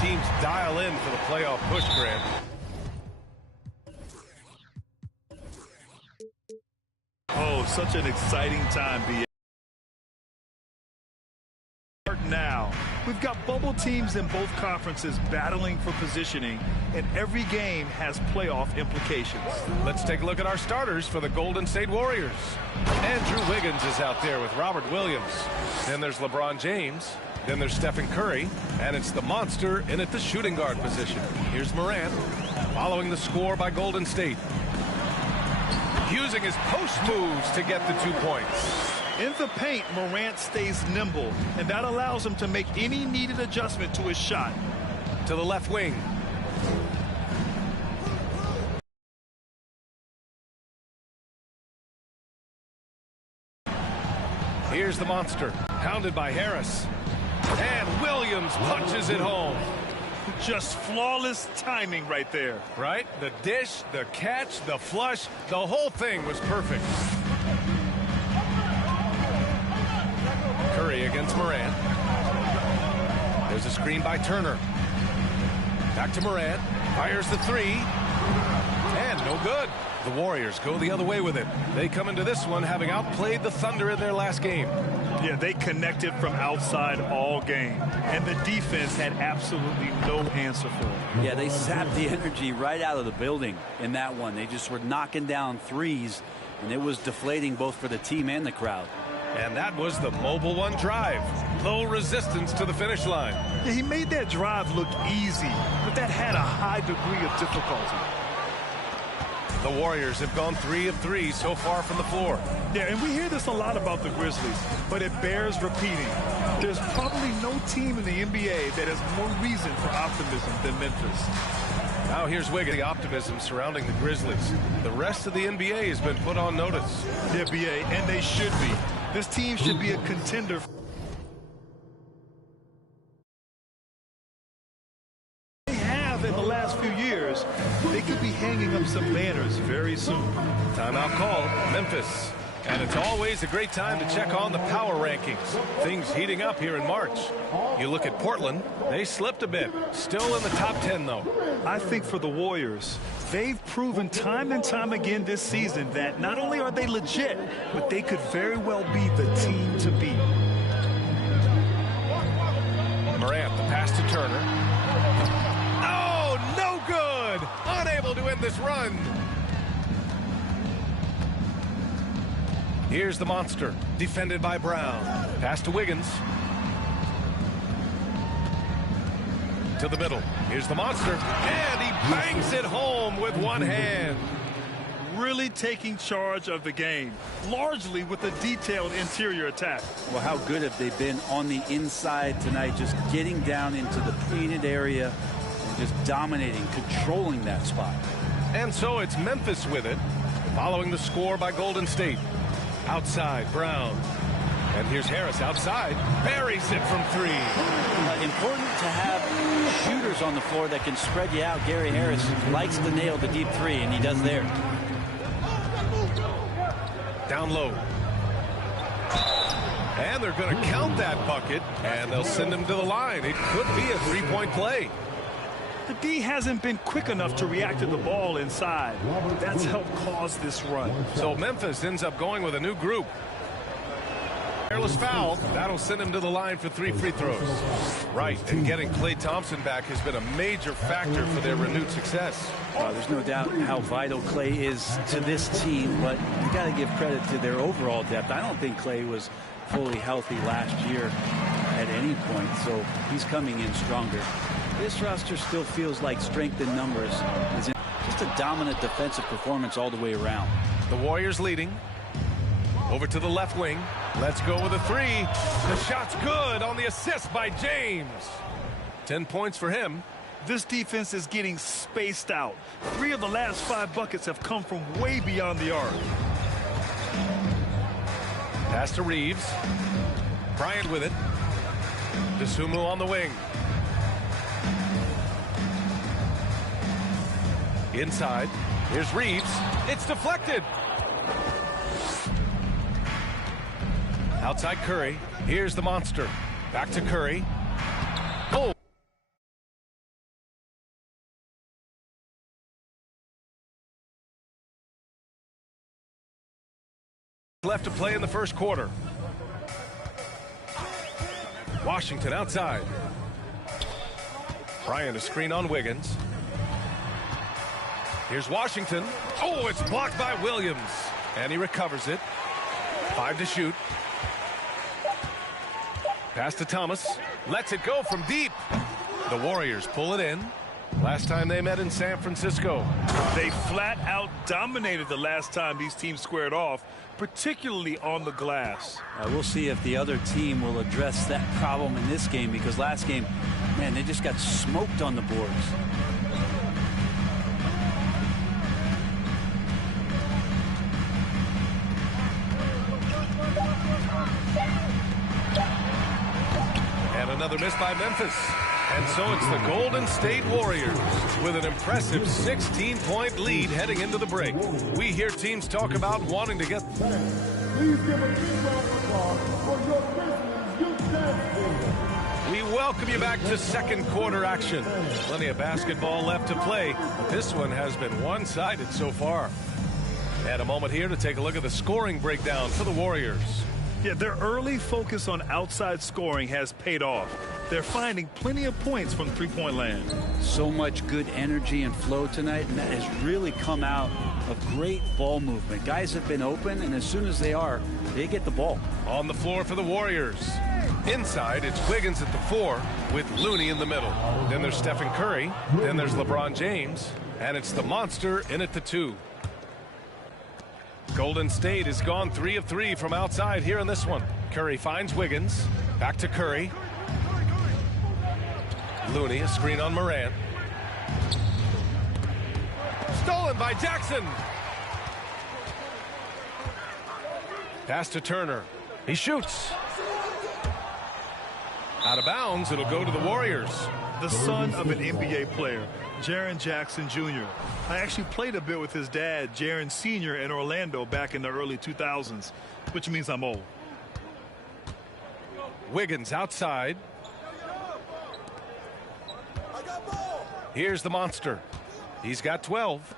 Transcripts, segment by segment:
Teams dial in for the playoff push, Grant. Oh, such an exciting time, B. Now, we've got bubble teams in both conferences battling for positioning, and every game has playoff implications. Let's take a look at our starters for the Golden State Warriors. Andrew Wiggins is out there with Robert Williams. Then there's LeBron James. Then there's Stephen Curry, and it's the monster in at the shooting guard position. Here's Morant, following the score by Golden State. Using his post moves to get the 2 points. In the paint, Morant stays nimble, and that allows him to make any needed adjustment to his shot. To the left wing. Here's the monster, pounded by Harris. And Williams punches it home. Just flawless timing right there. Right? The dish, the catch, the flush, the whole thing was perfect. Curry against Morant. There's a screen by Turner. Back to Morant. Fires the three. And no good. The Warriors go the other way with it. They come into this one having outplayed the Thunder in their last game. Yeah, they connected from outside all game. And the defense had absolutely no answer for it. Yeah, they sapped the energy right out of the building in that one. They just were knocking down threes, and it was deflating both for the team and the crowd. And that was the Mobile One drive. Low resistance to the finish line. Yeah, he made that drive look easy, but that had a high degree of difficulty. The Warriors have gone 3 of 3 so far from the floor. Yeah, and we hear this a lot about the Grizzlies, but it bears repeating. There's probably no team in the NBA that has more reason for optimism than Memphis. Now here's Wiggins. The optimism surrounding the Grizzlies. The rest of the NBA has been put on notice. Yeah, BA, and they should be. This team should be a contender. They have in the last few years. They could be hanging up some banners very soon. Timeout called. Memphis. And it's always a great time to check on the power rankings. Things heating up here in March. You look at Portland, they slipped a bit. Still in the top 10, though. I think for the Warriors, they've proven time and time again this season that not only are they legit, but they could very well be the team to beat. Morant, the pass to Turner. Oh, no good! Unable to end this run. Here's the monster, defended by Brown. Pass to Wiggins. To the middle. Here's the monster. And he bangs it home with one hand. Really taking charge of the game, largely with a detailed interior attack. Well, how good have they been on the inside tonight, just getting down into the painted area and just dominating, controlling that spot. And so it's Memphis with it, following the score by Golden State. Outside, Brown. And here's Harris outside. Buries it from 3. Important to have shooters on the floor that can spread you out. Gary Harris likes to nail the deep 3, and he does there. Down low. And they're going to count that bucket, and they'll send him to the line. It could be a 3-point play. The D hasn't been quick enough to react to the ball inside. That's helped cause this run. So Memphis ends up going with a new group. Careless foul. That'll send him to the line for 3 free throws. Right, and getting Klay Thompson back has been a major factor for their renewed success. There's no doubt how vital Klay is to this team, but you got to give credit to their overall depth. I don't think Klay was fully healthy last year at any point, so he's coming in stronger. This roster still feels like strength in numbers. It's just a dominant defensive performance all the way around. The Warriors leading. Over to the left wing. Let's go with a 3. The shot's good on the assist by James. 10 points for him. This defense is getting spaced out. 3 of the last 5 buckets have come from way beyond the arc. Pass to Reeves. Bryant with it. Dosunmu on the wing. Inside. Here's Reeves. It's deflected. Outside Curry. Here's the monster. Back to Curry. Oh. Left to play in the first quarter. Washington outside. Bryant a screen on Wiggins. Here's Washington. Oh, it's blocked by Williams. And he recovers it. 5 to shoot. Pass to Thomas. Lets it go from deep. The Warriors pull it in. Last time they met in San Francisco. They flat out dominated the last time these teams squared off, particularly on the glass. We'll see if the other team will address that problem in this game, because last game, man, they just got smoked on the boards. And another miss by Memphis. And so it's the Golden State Warriors with an impressive 16-point lead heading into the break. We hear teams talk about wanting to get... Please give a big round of applause for your Christmas Youth Dance Team. We welcome you back to second quarter action. Plenty of basketball left to play, but this one has been one-sided so far. And a moment here to take a look at the scoring breakdown for the Warriors. Yeah, their early focus on outside scoring has paid off. They're finding plenty of points from three-point land. So much good energy and flow tonight, and that has really come out of great ball movement. Guys have been open, and as soon as they are, they get the ball. On the floor for the Warriors. Inside, it's Wiggins at the 4 with Looney in the middle. Then there's Stephen Curry. Then there's LeBron James. And it's the monster in at the 2. Golden State has gone 3 of 3 from outside here in this one. Curry finds Wiggins. Back to Curry. Looney, a screen on Morant. Stolen by Jackson. Pass to Turner. He shoots. Out of bounds, it'll go to the Warriors. The son of an NBA player, Jaren Jackson Jr. I actually played a bit with his dad, Jaren Sr. in Orlando back in the early 2000s, which means I'm old. Wiggins outside. Here's the monster. He's got 12.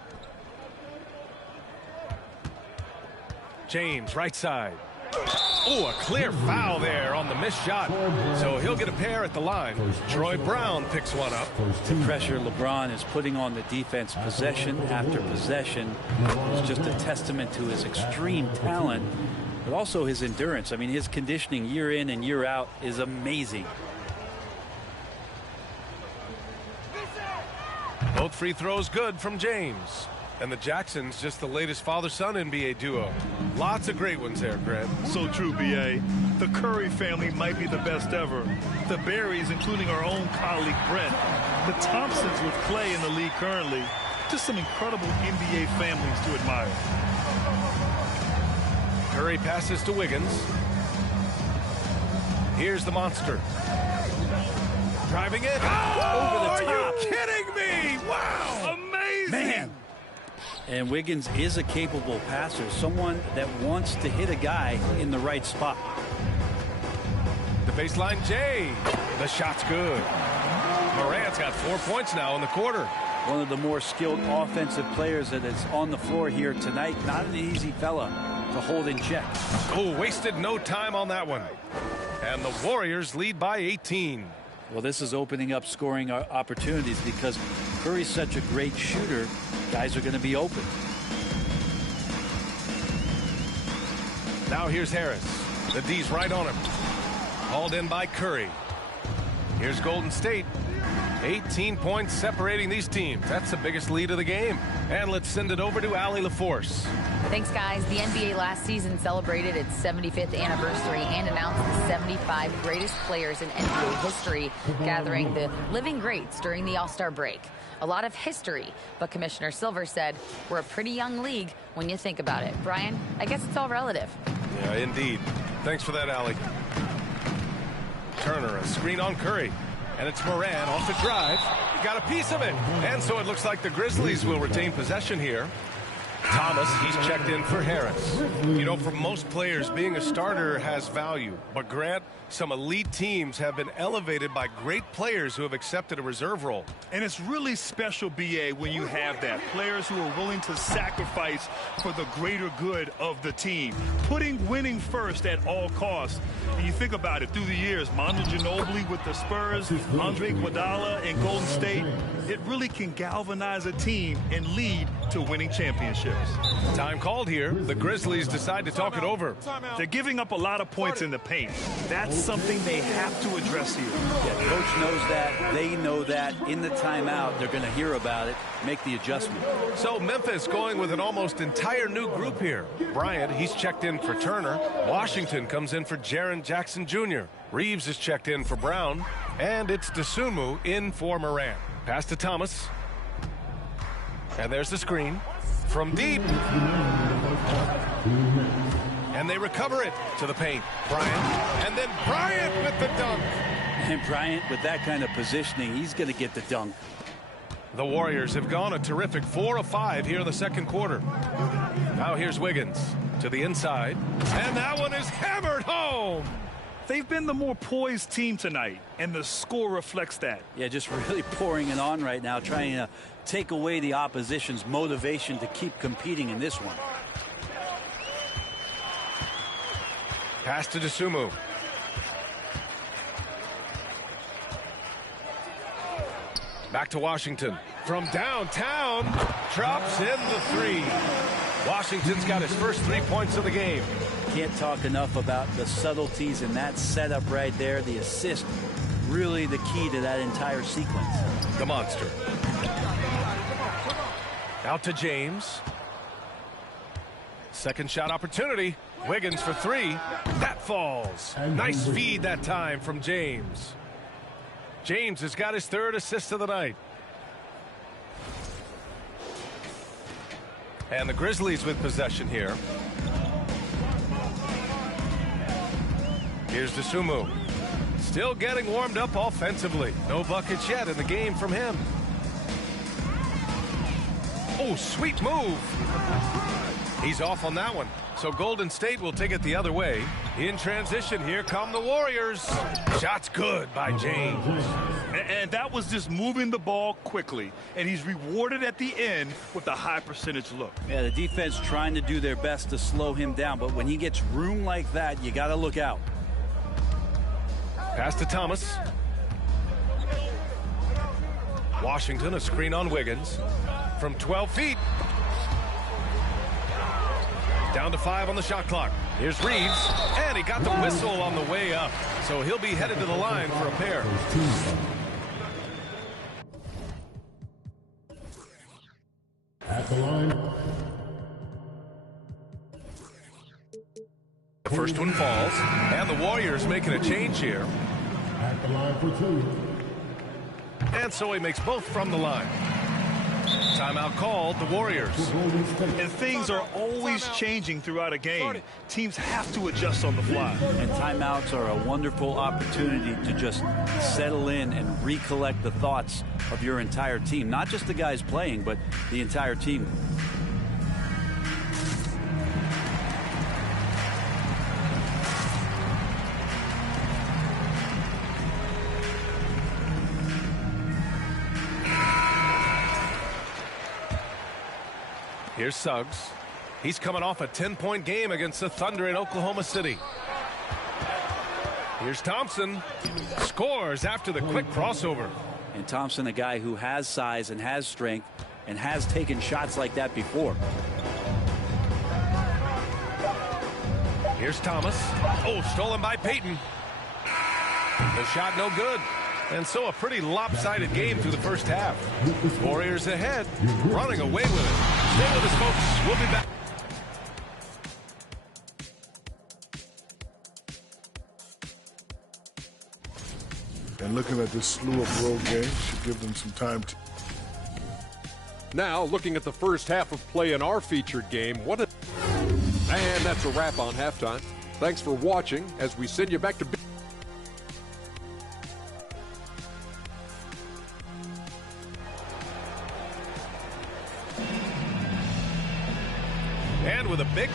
James right side. Oh, a clear foul there on the missed shot. So he'll get a pair at the line. Troy Brown picks one up. The pressure LeBron is putting on the defense possession after possession is just a testament to his extreme talent, but also his endurance. I mean, his conditioning year in and year out is amazing. Both free throws good from James. And the Jacksons just the latest father-son NBA duo. Lots of great ones there, Grant. So true, B.A. The Curry family might be the best ever. The Berries, including our own colleague Brent. The Thompsons with Clay in the league currently. Just some incredible NBA families to admire. Curry passes to Wiggins. Here's the monster. Driving it. Oh, over the top. Are you kidding me? Wow. Amazing. Man. And Wiggins is a capable passer, someone that wants to hit a guy in the right spot. The baseline J. The shot's good. Morant's got 4 points now in the quarter. One of the more skilled offensive players that is on the floor here tonight. Not an easy fella to hold in check. Oh, wasted no time on that one. And the Warriors lead by 18. Well, this is opening up scoring opportunities because Curry's such a great shooter. Guys are going to be open. Now here's Harris. The D's right on him. Hauled in by Curry. Here's Golden State. 18 points separating these teams. That's the biggest lead of the game. And let's send it over to Allie LaForce. Thanks, guys. The NBA last season celebrated its 75th anniversary and announced the 75 greatest players in NBA history, gathering the living greats during the All-Star break. A lot of history, but Commissioner Silver said we're a pretty young league when you think about it. Brian, I guess it's all relative. Yeah, indeed. Thanks for that, Allie. Turner, a screen on Curry. And it's Morant off the drive. He got a piece of it. And so it looks like the Grizzlies will retain possession here. Thomas, he's checked in for Harris. You know, for most players, being a starter has value. But, Grant, some elite teams have been elevated by great players who have accepted a reserve role. And it's really special, B.A., when you have that. Players who are willing to sacrifice for the greater good of the team. Putting winning first at all costs. And you think about it, through the years, Manu Ginobili with the Spurs, Andre Iguodala in Golden State, it really can galvanize a team and lead to winning championships. Time called here. The Grizzlies decide to talk it over. They're giving up a lot of points in the paint. That's something they have to address here. Yeah, coach knows that. They know that. In the timeout, they're going to hear about it, make the adjustment. So Memphis going with an almost entire new group here. Bryant, he's checked in for Turner. Washington comes in for Jaren Jackson Jr. Reeves is checked in for Brown. And it's Dosunmu in for Moran. Pass to Thomas. And there's the screen from deep. And they recover it to the paint. Bryant. And then Bryant with the dunk. And Bryant, with that kind of positioning, he's going to get the dunk. The Warriors have gone a terrific 4 of 5 here in the second quarter. Now here's Wiggins to the inside. And that one is hammered home. They've been the more poised team tonight, and the score reflects that. Yeah, just really pouring it on right now, trying to take away the opposition's motivation to keep competing in this one. Pass to Dosunmu. Back to Washington. From downtown, drops in the three. Washington's got his first 3 points of the game. Can't talk enough about the subtleties in that setup right there. The assist, really the key to that entire sequence. The monster. Out to James. Second shot opportunity. Wiggins for 3. That falls. Nice feed that time from James. James has got his 3rd assist of the night. And the Grizzlies with possession here. Here's Dosunmu. Still getting warmed up offensively. No buckets yet in the game from him. Oh, sweet move. He's off on that one. So Golden State will take it the other way. In transition, here come the Warriors. Shot's good by James. And that was just moving the ball quickly. And he's rewarded at the end with a high percentage look. Yeah, the defense trying to do their best to slow him down. But when he gets room like that, you got to look out. Pass to Thomas. Washington, a screen on Wiggins. From 12 feet. Down to 5 on the shot clock. Here's Reeves. And he got the whistle on the way up. So he'll be headed to the line for a pair. At the line. The first one falls. And the Warriors making a change here. At the line for 2. And so he makes both from the line. Timeout called, the Warriors. And things are always changing throughout a game. Teams have to adjust on the fly. And timeouts are a wonderful opportunity to just settle in and recollect the thoughts of your entire team. Not just the guys playing, but the entire team. Here's Suggs. He's coming off a 10-point game against the Thunder in Oklahoma City. Here's Thompson. Scores after the quick crossover. And Thompson, a guy who has size and has strength and has taken shots like that before. Here's Thomas. Oh, stolen by Payton. The shot no good. And so a pretty lopsided game through the first half. Warriors ahead, running away with it. Stay with us, folks. We'll be back. And looking at this slew of road games should give them some time to... Now, looking at the first half of play in our featured game, and that's a wrap on halftime. Thanks for watching as we send you back to...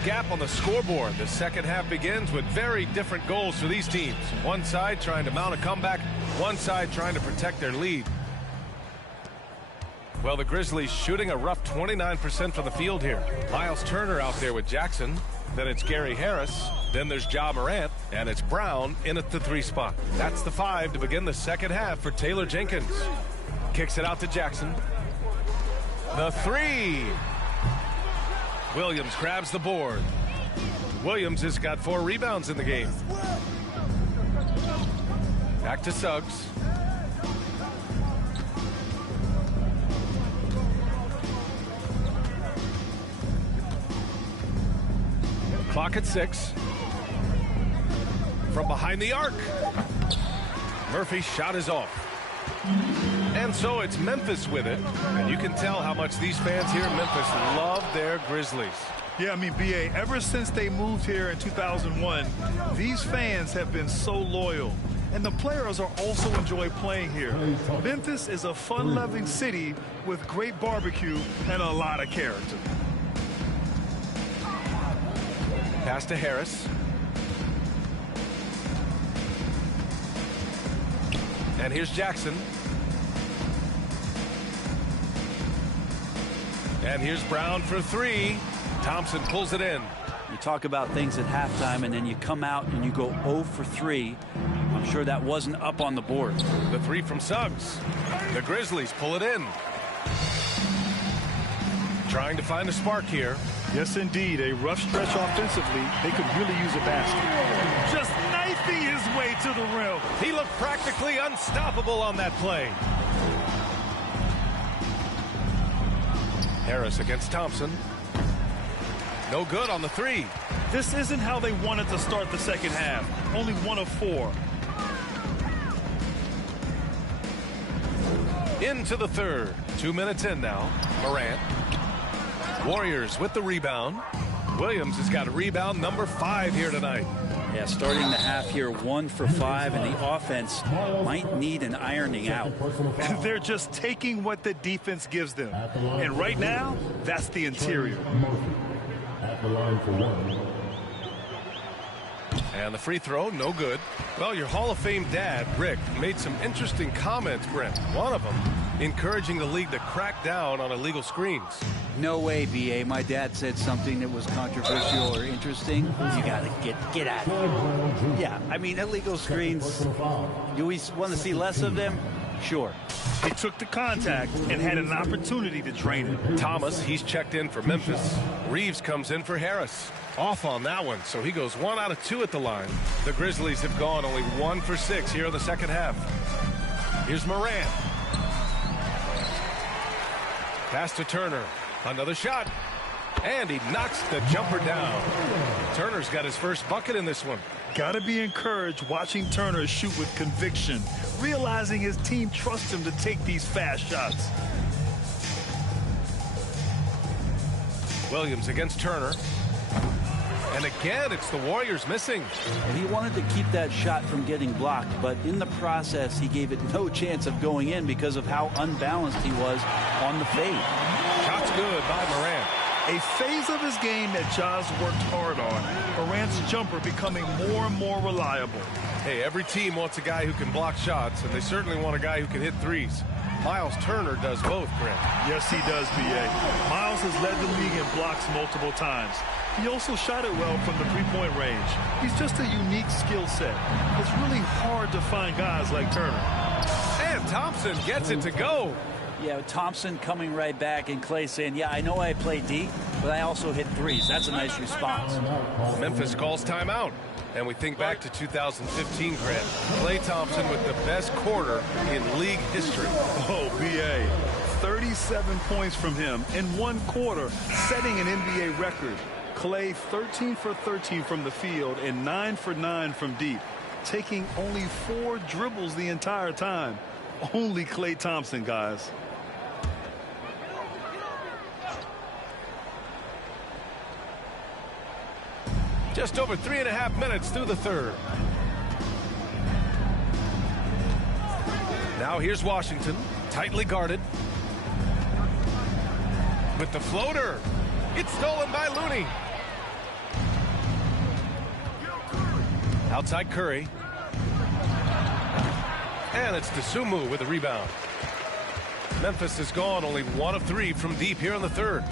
gap on the scoreboard. The second half begins with very different goals for these teams. One side trying to mount a comeback, one side trying to protect their lead. Well, the Grizzlies shooting a rough 29% from the field here. Miles Turner out there with Jackson. Then it's Gary Harris. Then there's Ja Morant. And it's Brown in at the 3 spot. That's the 5 to begin the second half for Taylor Jenkins. Kicks it out to Jackson. The 3. Williams grabs the board. Williams has got 4 rebounds in the game. Back to Suggs. Clock at 6. From behind the arc. Murphy's shot is off. And so it's Memphis with it. And you can tell how much these fans here in Memphis love their Grizzlies. Yeah, I mean, B.A., ever since they moved here in 2001, these fans have been so loyal. And the players are also enjoy playing here. Memphis is a fun-loving city with great barbecue and a lot of character. Pass to Harris. And here's Jackson. And here's Brown for 3. Thompson pulls it in. You talk about things at halftime, and then you come out and you go 0 for 3. I'm sure that wasn't up on the board. The 3 from Suggs. The Grizzlies pull it in. Trying to find a spark here. Yes, indeed. A rough stretch offensively. They could really use a basket. Just knifing his way to the rim. He looked practically unstoppable on that play. Harris against Thompson. No good on the 3. This isn't how they wanted to start the second half. Only 1 of 4. Into the third. 2 minutes in now. Morant. Warriors with the rebound. Williams has got a rebound number 5 here tonight. Yeah, starting the half here 1 for 5, and the offense might need an ironing out. They're just taking what the defense gives them. And right now, that's the interior. At the line for 1. And the free throw, no good. Well, your Hall of Fame dad, Rick, made some interesting comments, Brent. One of them encouraging the league to crack down on illegal screens. No way, B.A. My dad said something that was controversial or interesting. You got to get at it. Yeah, I mean, illegal screens, do we want to see less of them? Sure. He took the contact and had an opportunity to drain it. Thomas, he's checked in for Memphis. Reeves comes in for Harris. Off on that one, so he goes 1 out of 2 at the line. The Grizzlies have gone only 1 for 6 here in the second half. Here's Morant. Pass to Turner. Another shot. And he knocks the jumper down. Turner's got his first bucket in this one. Got to be encouraged watching Turner shoot with conviction, realizing his team trusts him to take these fast shots. Williams against Turner. And again, it's the Warriors missing. And he wanted to keep that shot from getting blocked, but in the process, he gave it no chance of going in because of how unbalanced he was on the fade. Shot's good by Morant. A phase of his game that Ja's worked hard on. Morant's jumper becoming more and more reliable. Hey, every team wants a guy who can block shots, and they certainly want a guy who can hit threes. Miles Turner does both, Brent. Yes, he does, B.A. Miles has led the league in blocks multiple times. He also shot it well from the three-point range. He's just a unique skill set. It's really hard to find guys like Turner. And Thompson gets it to go. Yeah, Thompson coming right back, and Clay saying, yeah, I know I play deep, but I also hit threes. That's a nice response. Memphis calls timeout. And we think back to 2015, Grant. Klay Thompson with the best quarter in league history. Oh, B.A. 37 points from him in one quarter, setting an NBA record. Klay 13 for 13 from the field and 9 for 9 from deep, taking only 4 dribbles the entire time. Only Klay Thompson, guys. Just over 3.5 minutes through the third. Now here's Washington, tightly guarded. With the floater. It's stolen by Looney. Outside Curry. And it's Dosunmu with the rebound. Memphis is gone, only 1 of 3 from deep here in the third.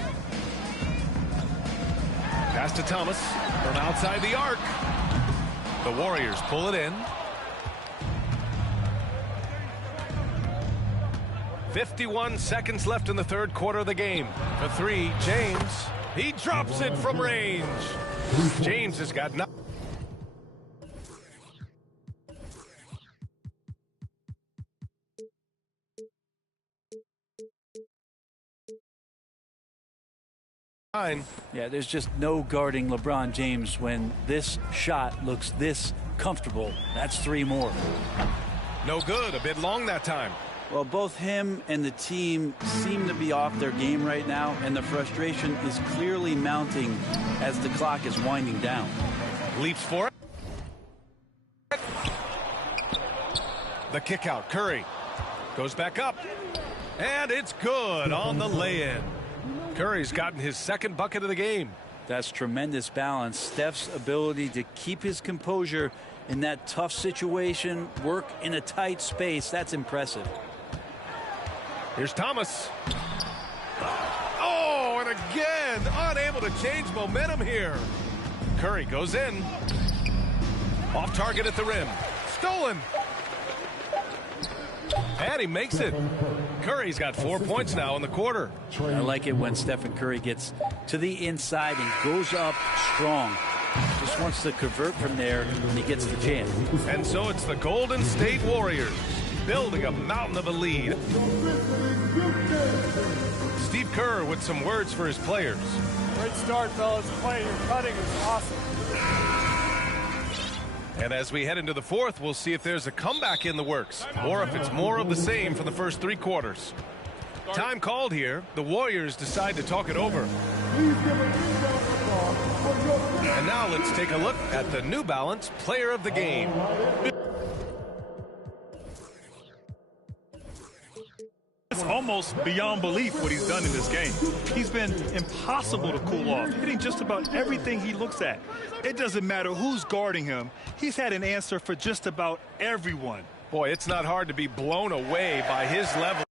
Pass to Thomas from outside the arc. The Warriors pull it in. 51 seconds left in the third quarter of the game. For 3, James. He drops it from range. James has got nothing. Yeah, there's just no guarding LeBron James when this shot looks this comfortable. That's 3 more. No good. A bit long that time. Well, both him and the team seem to be off their game right now, and the frustration is clearly mounting as the clock is winding down. Leaps for it. The kick out. Curry goes back up. And it's good on the lay-in. Curry's gotten his second bucket of the game. That's tremendous balance. Steph's ability to keep his composure in that tough situation, work in a tight space, that's impressive. Here's Thomas. Oh, and again, unable to change momentum here. Curry goes in. Off target at the rim. Stolen. And he makes it. Curry's got 4 points now in the quarter. I like it when Stephen Curry gets to the inside and goes up strong. Just wants to convert from there when he gets the chance. And so it's the Golden State Warriors building a mountain of a lead. Steve Kerr with some words for his players. Great start, fellas. Playing your cutting is awesome. And as we head into the fourth, we'll see if there's a comeback in the works, or if it's more of the same for the first 3 quarters. Time called here. The Warriors decide to talk it over. And now let's take a look at the New Balance Player of the Game. It's almost beyond belief what he's done in this game. He's been impossible to cool off, hitting just about everything he looks at. It doesn't matter who's guarding him. He's had an answer for just about everyone. Boy, it's not hard to be blown away by his level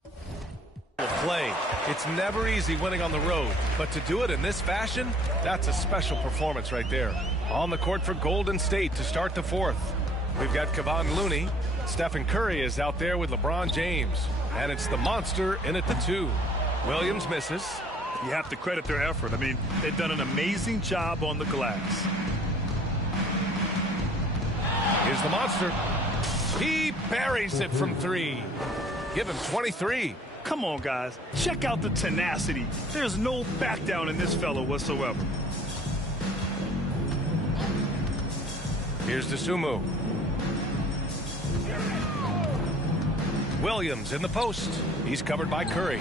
of play. It's never easy winning on the road, but to do it in this fashion, that's a special performance right there. On the court for Golden State to start the fourth. We've got Kevon Looney. Stephen Curry is out there with LeBron James. And it's the monster in at the 2. Williams misses. You have to credit their effort. I mean, they've done an amazing job on the glass. Here's the monster. He buries it from 3. Give him 23. Come on, guys. Check out the tenacity. There's no back down in this fellow whatsoever. Here's Dosunmu. Williams in the post. He's covered by Curry.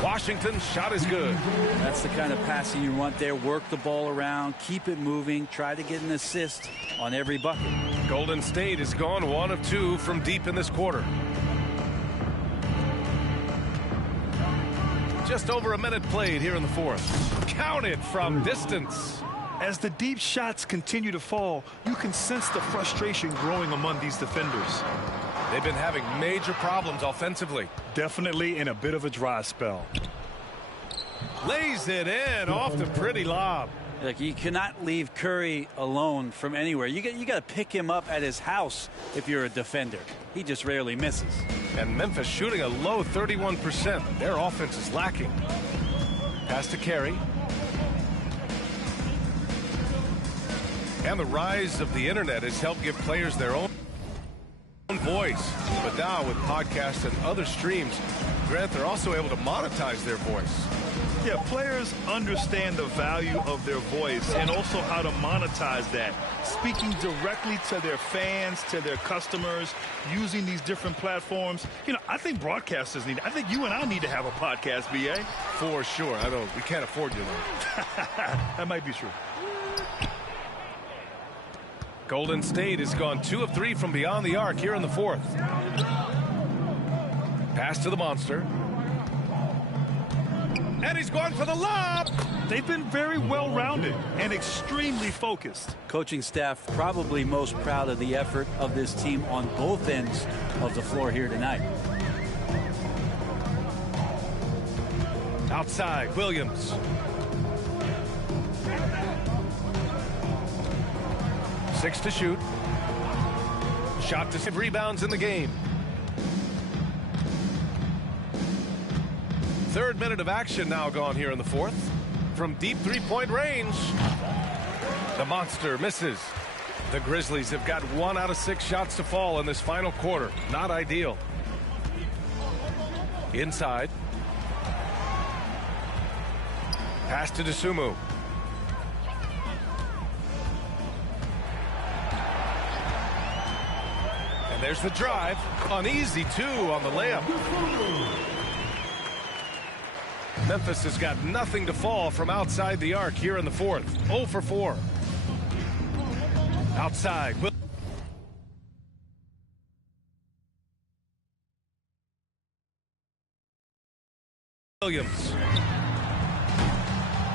Washington's shot is good. That's the kind of passing you want there. Work the ball around, keep it moving, try to get an assist on every bucket. Golden State has gone 1 of 2 from deep in this quarter. Just over a minute played here in the fourth. Counted from distance. As the deep shots continue to fall, you can sense the frustration growing among these defenders. They've been having major problems offensively. Definitely in a bit of a dry spell. Lays it in off the pretty lob. Like, you cannot leave Curry alone from anywhere. You got to pick him up at his house if you're a defender. He just rarely misses. And Memphis shooting a low 31%. Their offense is lacking. Pass to Curry. And the rise of the internet has helped give players their own voice. But now with podcasts and other streams, Grant, they're also able to monetize their voice. Yeah, players understand the value of their voice and also how to monetize that. Speaking directly to their fans, to their customers, using these different platforms. You know, I think broadcasters need, I think you and I need to have a podcast, BA. For sure. We can't afford you though. That might be true. Golden State has gone 2 of 3 from beyond the arc here in the fourth. Pass to the monster. And he's going for the lob. They've been very well-rounded and extremely focused. Coaching staff probably most proud of the effort of this team on both ends of the floor here tonight. Outside, Williams. 6 to shoot. Shot to 6 rebounds in the game. 3rd minute of action now gone here in the 4th. From deep three-point range. The monster misses. The Grizzlies have got 1 out of 6 shots to fall in this final quarter. Not ideal. Inside. Pass to Dosunmu. And there's the drive. Uneasy, too, on the layup. Memphis has got nothing to fall from outside the arc here in the 4th. 0 for 4. Outside. Williams.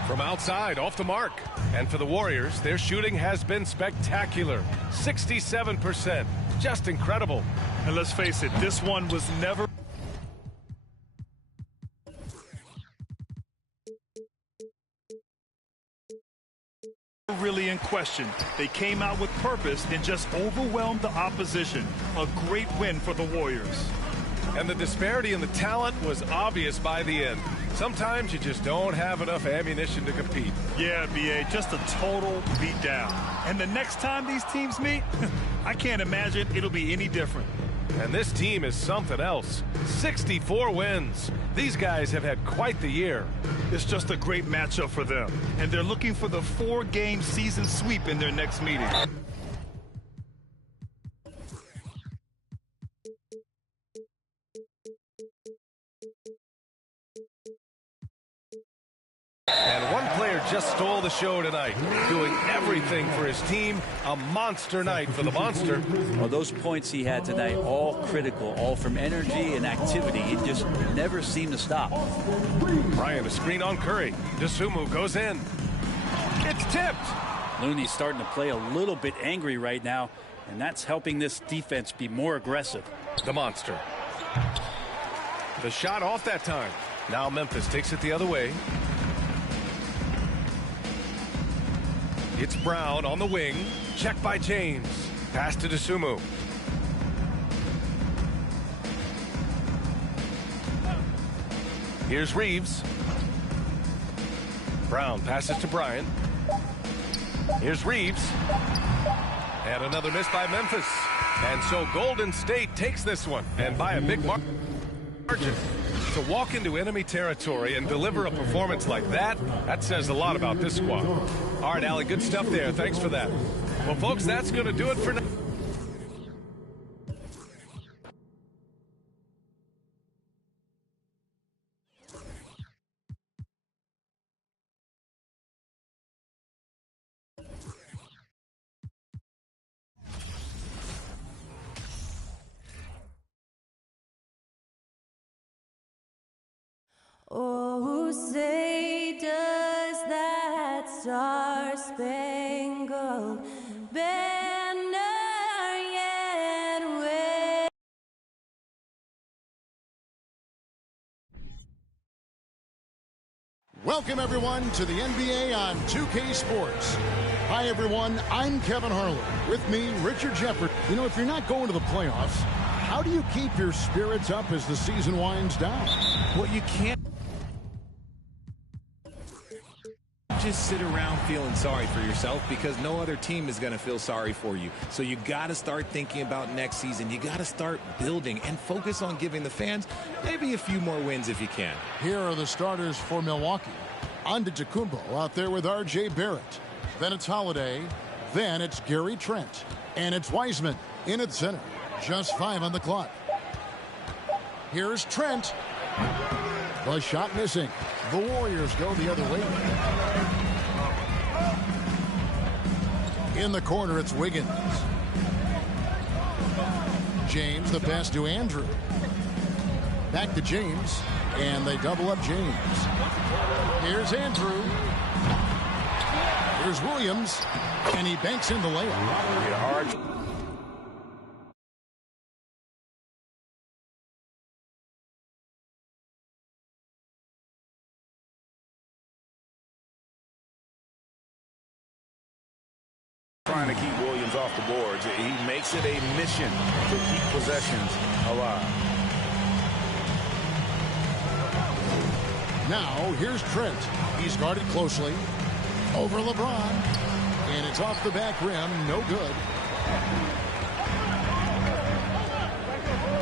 From outside, off the mark. And for the Warriors, their shooting has been spectacular. 67%. Just incredible. And let's face it, this one was never really in question. They came out with purpose and just overwhelmed the opposition. A great win for the Warriors. And the disparity in the talent was obvious by the end. Sometimes you just don't have enough ammunition to compete. Yeah, B.A., just a total beatdown. And the next time these teams meet, I can't imagine it'll be any different. And this team is something else. 64 wins. These guys have had quite the year. It's just a great matchup for them. And they're looking for the 4-game season sweep in their next meeting. And one player just stole the show tonight, doing everything for his team. A monster night for the Monster. Well, those points he had tonight, all critical, all from energy and activity. It just never seemed to stop. Bryant, a screen on Curry. Dosunmu goes in. It's tipped. Looney's starting to play a little bit angry right now, and that's helping this defense be more aggressive. The Monster. The shot off that time. Now Memphis takes it the other way. It's Brown on the wing. Check by James. Pass to Dosunmu. Here's Reeves. Brown passes to Bryant. Here's Reeves. And another miss by Memphis. And so Golden State takes this one. And by a big margin. To walk into enemy territory and deliver a performance like that, that says a lot about this squad. All right, Allie, good stuff there. Thanks for that. Well, folks, that's going to do it for now. Oh, say does that star-spangled banner yet wave? Welcome, everyone, to the NBA on 2K Sports. Hi, everyone. I'm Kevin Harlan. With me, Richard Shepard. You know, if you're not going to the playoffs, how do you keep your spirits up as the season winds down? Well, you can't just sit around feeling sorry for yourself, because no other team is going to feel sorry for you. So you got to start thinking about next season. You got to start building and focus on giving the fans maybe a few more wins if you can. Here are the starters for Milwaukee. Antetokounmpo out there with R.J. Barrett. Then it's Holiday. Then it's Gary Trent. And it's Wiseman in at center. Just 5 on the clock. Here's Trent. The shot missing. The Warriors go the other way. In the corner, it's Wiggins. James, the pass to Andrew. Back to James. And they double up James. Here's Andrew. Here's Williams. And he banks in the layup. Hard. Trying to keep Williams off the boards. He makes it a mission to keep possessions alive. Now, here's Trent. He's guarded closely. Over LeBron. And it's off the back rim. No good.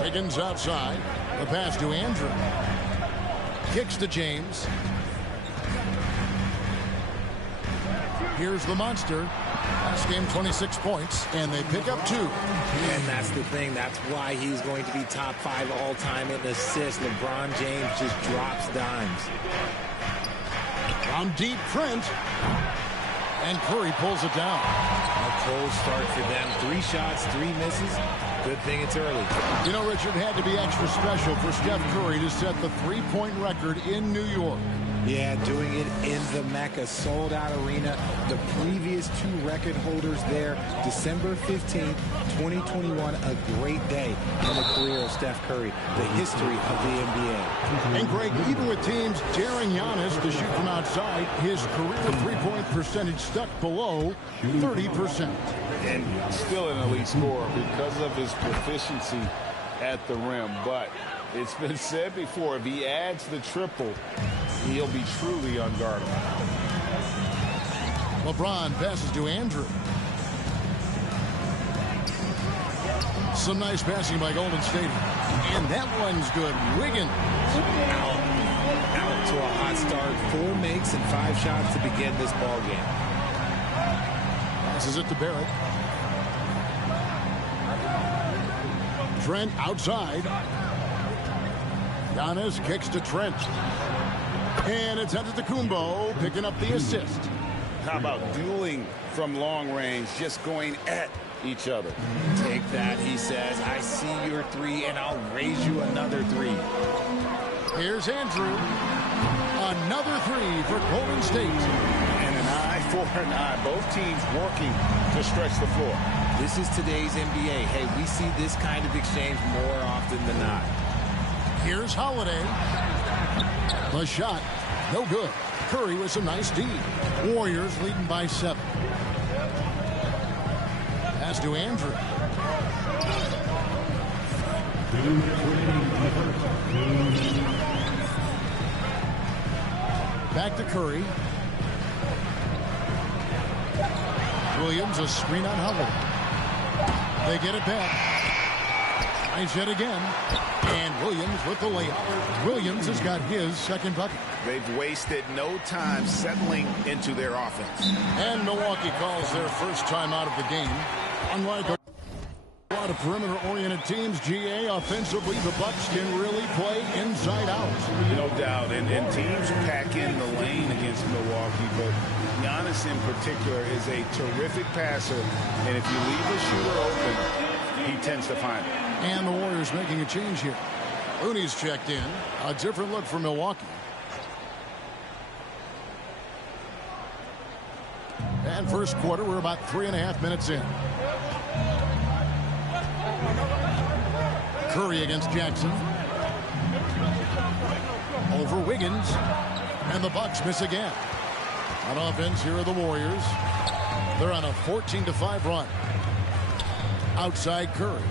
Higgins outside. The pass to Andrew. Kicks to James. Here's the monster. Last game, 26 points, and they pick up 2. And that's the thing. That's why he's going to be top 5 all-time in assists. LeBron James just drops dimes. From deep, Trent. And Curry pulls it down. A cold start for them. 3 shots, 3 misses. Good thing it's early. You know, Richard, had to be extra special for Steph Curry to set the 3-point record in New York. Yeah, doing it in the Mecca sold-out arena. The previous 2 record holders there, December 15th, 2021, a great day in the career of Steph Curry, the history of the NBA. And, Greg, even with teams daring Giannis to shoot from outside, his career three-point percentage stuck below 30%. And still an elite scorer because of his proficiency at the rim. But it's been said before, if he adds the triple, he'll be truly unguardable. LeBron passes to Andrew. Some nice passing by Golden State. And that one's good. Wiggins. Out to a hot start. 4 makes and 5 shots to begin this ball game. Passes it to Barrett. Trent outside. Giannis kicks to Trent. And it's Antetokounmpo picking up the assist. How about dueling from long range, just going at each other? Take that, he says. I see your 3, and I'll raise you another 3. Here's Andrew. Another 3 for Golden State. And an eye for an eye. Both teams working to stretch the floor. This is today's NBA. Hey, we see this kind of exchange more often than not. Here's Holiday. The shot, no good. Curry with some nice D. Warriors leading by 7. Pass to Andrew. Back to Curry. Williams, a screen on Holiday. They get it back. Nice hit again. And Williams with the layup. Williams has got his second bucket. They've wasted no time settling into their offense. And Milwaukee calls their first time out of the game. Unlike a lot of perimeter-oriented teams, GA, offensively, the Bucks can really play inside out. No doubt. And teams pack in the lane against Milwaukee, but Giannis in particular is a terrific passer. And if you leave the shooter open, he tends to find it. And the Warriors making a change here. Looney's checked in. A different look for Milwaukee. And first quarter, we're about 3.5 minutes in. Curry against Jackson. Over Wiggins. And the Bucks miss again. On offense, here are the Warriors. They're on a 14-5 run. Outside Curry.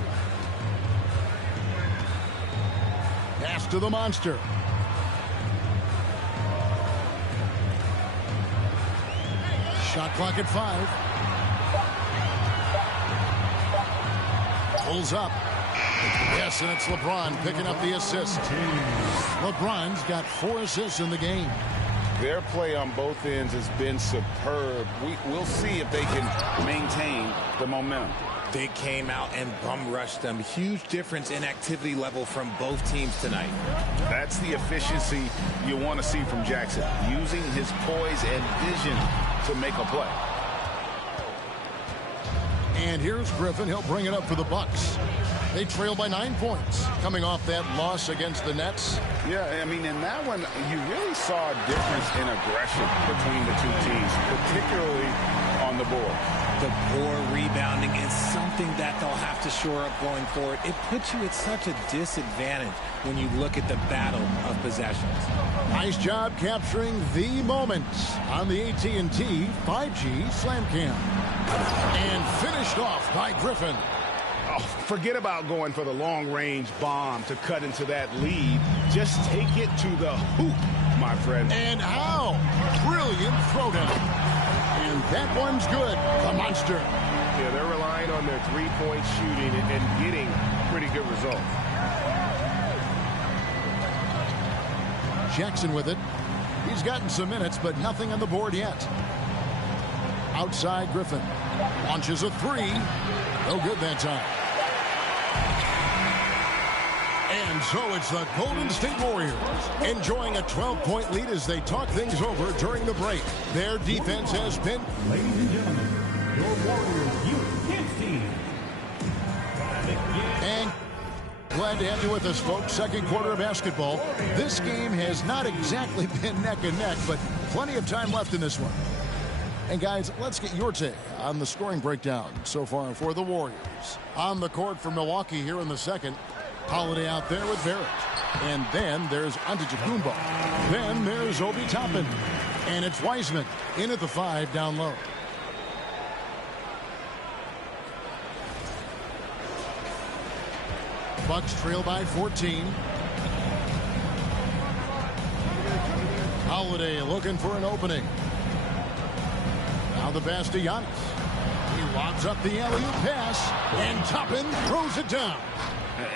Pass to the monster. Shot clock at 5. Pulls up. Yes, and it's LeBron picking up the assist. LeBron's got 4 assists in the game. Their play on both ends has been superb. We'll see if they can maintain the momentum. They came out and bum rushed them. Huge difference in activity level from both teams tonight. That's the efficiency you want to see from Jackson, using his poise and vision to make a play. And here's Griffin. He'll bring it up for the Bucks. They trail by 9 points, coming off that loss against the Nets. Yeah, I mean, in that one, you really saw a difference in aggression between the two teams, particularly on the board. The poor rebounding is something that they'll have to shore up going forward. It puts you at such a disadvantage when you look at the battle of possessions. Nice job capturing the moment on the AT&T 5G Slam Cam. And finished off by Griffin. Oh, forget about going for the long-range bomb to cut into that lead. Just take it to the hoop, my friend. And how? Brilliant throwdown. And that one's good. The monster. Yeah, they're relying on their three-point shooting and getting pretty good results. Jackson with it. He's gotten some minutes, but nothing on the board yet. Outside Griffin. Launches a three. No good that time. And so it's the Golden State Warriors enjoying a 12-point lead as they talk things over during the break. Their defense has been... Ladies and gentlemen, your Warriors Youth Kids team. And glad to have you with us, folks. Second quarter of basketball. This game has not exactly been neck and neck, but plenty of time left in this one. And guys, let's get your take on the scoring breakdown so far for the Warriors. On the court for Milwaukee here in the second. Holiday out there with Barrett. And then there's Antetokounmpo. Then there's Obi Toppin. And it's Wiseman in at the 5 down low. Bucks trail by 14. Holiday looking for an opening. Now the pass to Giannis. He lobs up the alley-oop pass. And Toppin throws it down.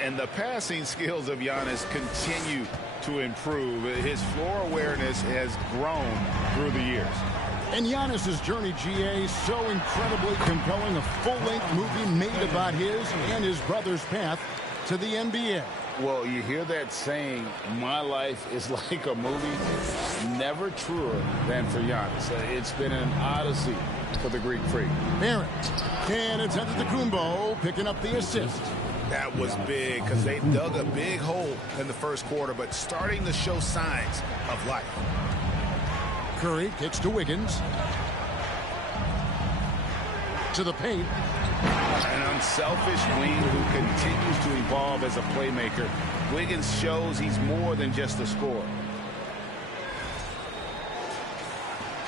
And the passing skills of Giannis continue to improve. His floor awareness has grown through the years. And Giannis' journey, GA, so incredibly compelling. A full-length movie made about his and his brother's path to the NBA. Well, you hear that saying, my life is like a movie. Never truer than for Giannis. It's been an odyssey for the Greek Freak. Barrett. And it's Antetokounmpo picking up the assist. That was big because they dug a big hole in the first quarter, but starting to show signs of life. Curry kicks to Wiggins. To the paint. An unselfish wing who continues to evolve as a playmaker. Wiggins shows he's more than just a scorer.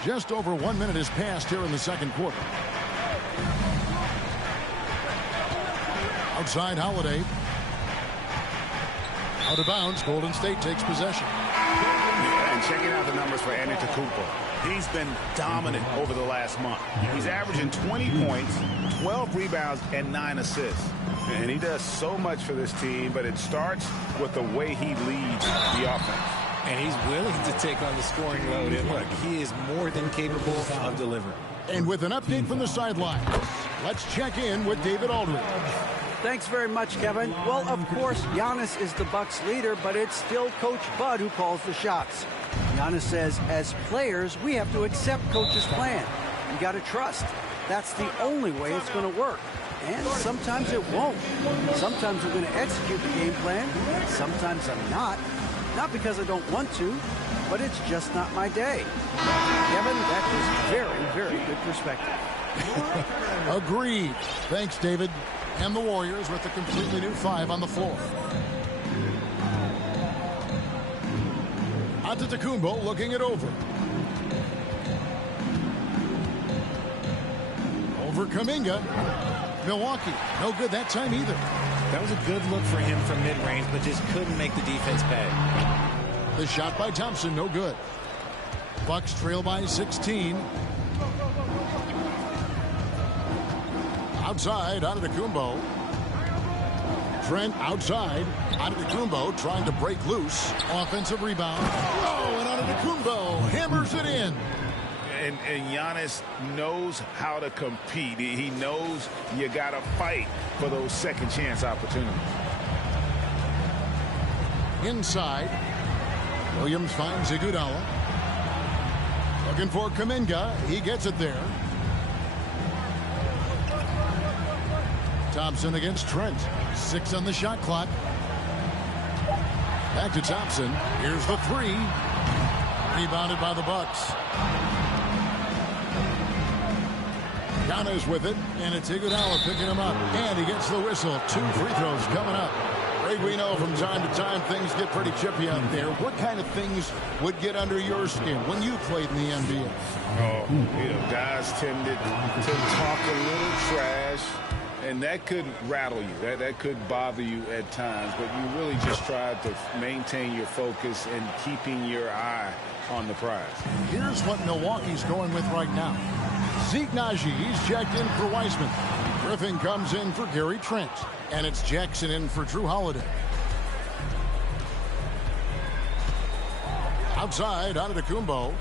Just over 1 minute has passed here in the second quarter. Outside Holiday. Out of bounds. Golden State takes possession. And checking out the numbers for Antetokounmpo. He's been dominant over the last month. He's averaging 20 points, 12 rebounds, and 9 assists. And he does so much for this team, but it starts with the way he leads the offense. And he's willing to take on the scoring load. And look, he is more than capable of delivering. And with an update from the sideline, let's check in with David Aldridge. Thanks very much, Kevin. Well, of course, Giannis is the Bucks leader, but it's still Coach Bud who calls the shots. Giannis says, as players, we have to accept Coach's plan. You got to trust. That's the only way it's going to work. And sometimes it won't. Sometimes we're going to execute the game plan. Sometimes I'm not. Not because I don't want to, but it's just not my day. Kevin, that is very, very good perspective. Agreed. Thanks, David. And the Warriors with a completely new 5 on the floor. Antetokounmpo looking it over. Over Kuminga. Milwaukee, no good that time either. That was a good look for him from mid-range, but just couldn't make the defense pay. The shot by Thompson, no good. Bucks trail by 16. Outside, Antetokounmpo. Trent outside. Antetokounmpo trying to break loose. Offensive rebound. Oh, and Antetokounmpo hammers it in. And Giannis knows how to compete. He knows you got to fight for those second chance opportunities. Inside. Williams finds Iguodala. Looking for Kuminga. He gets it there. Thompson against Trent. 6 on the shot clock. Back to Thompson. Here's the 3. Rebounded by the Bucks. Giannis with it, and it's Iguodala picking him up. And he gets the whistle. 2 free throws coming up. Greg, we know from time to time things get pretty chippy out there. What kind of things would get under your skin when you played in the NBA? Oh, guys tended to talk a little trash, and that could rattle you. That could bother you at times, but you really just tried to maintain your focus and keeping your eye on the prize. Here's what Milwaukee's going with right now. Zeke Naji, he's checked in for Wiseman. Griffin comes in for Gary Trent. And it's Jackson in for Drew Holiday. Outside, Antetokounmpo.